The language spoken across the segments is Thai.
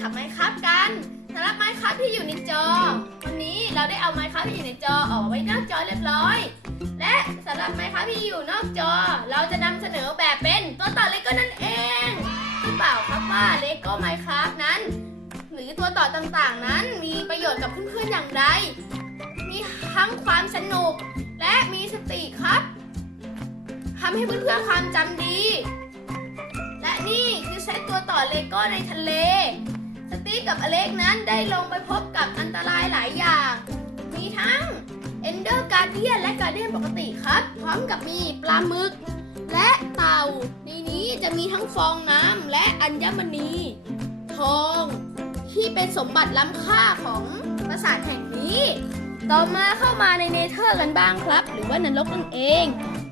ขับไมค์ครับกันสำหรับไมค์ครับที่อยู่ในจอ วันนี้เราได้เอาไมค์ครับที่อยู่ในจอออกไว้นอกจอเรียบร้อย และสำหรับไมค์ครับที่อยู่นอกจอ เราจะนำเสนอแบบเป็นตัวต่อเลโก้นั่นเองรู้เปล่าครับว่าเลโก้ไมค์ครับนั้น หรือตัวต่อต่างๆนั้นมีประโยชน์กับเพื่อนๆอย่างไร มีทั้งความสนุก และมีสติครับทำให้เพื่อนๆความจำดี และนี่คือเซตตัวต่อเลโก้ในทะเล สตีฟกับอเล็กนั้นได้ลงไปพบกับอันตรายหลายอย่าง มีทั้งเอนเดอร์การเดียนและการเดียนปกติครับ พร้อมกับมีปลาหมึก และเต่า ในนี้จะมีทั้งฟองน้ำและอัญมณี ทอง ที่เป็นสมบัติล้ำค่าของปราสาทแห่งนี้ ต่อมาเข้ามาในเนเธอร์กันบ้างครับ หรือว่านรกนั่นเอง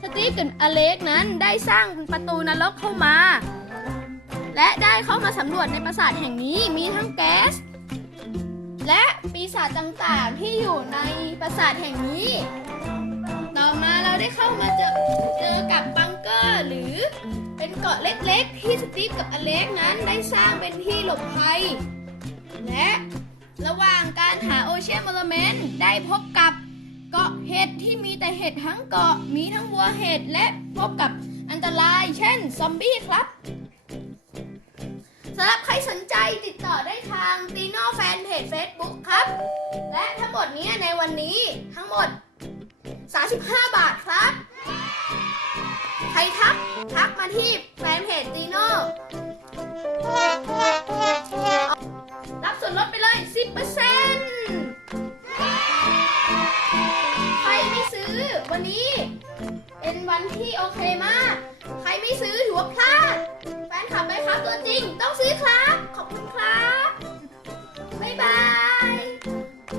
สตีฟกับอเล็กนั้นได้สร้างประตูนรกเข้ามา และได้เข้ามาสำรวจในปราสาทแห่งนี้มีทั้งแก๊ส และปีศาจต่างๆที่อยู่ในปราสาทแห่งนี้ ต่อมาเราได้เข้ามาเจอเจอกับบังเกอร์หรือเป็นเกาะเล็กๆ ที่สตีฟกับอเล็กนั้นได้สร้างเป็นที่หลบภัย และระหว่างการหาโอเชียนมอลเมนต์ได้พบกับเกาะเห็ดที่มีแต่เห็ดทั้งเกาะมีทั้งวัวเห็ดและพบกับอันตรายเช่นซอมบี้ครับ สำหรับใครสนใจติดต่อได้ทางตีโน่แฟนเพจ Facebook ครับ และทั้งหมดนี้ในวันนี้ทั้งหมด 35 บาทครับ ใครทัก ทักมาที่แฟนเพจตีโน่รับส่วนลดไปเลย 10%ใครไม่ซื้อวันนี้ เป็นวันที่โอเคมาก ใคร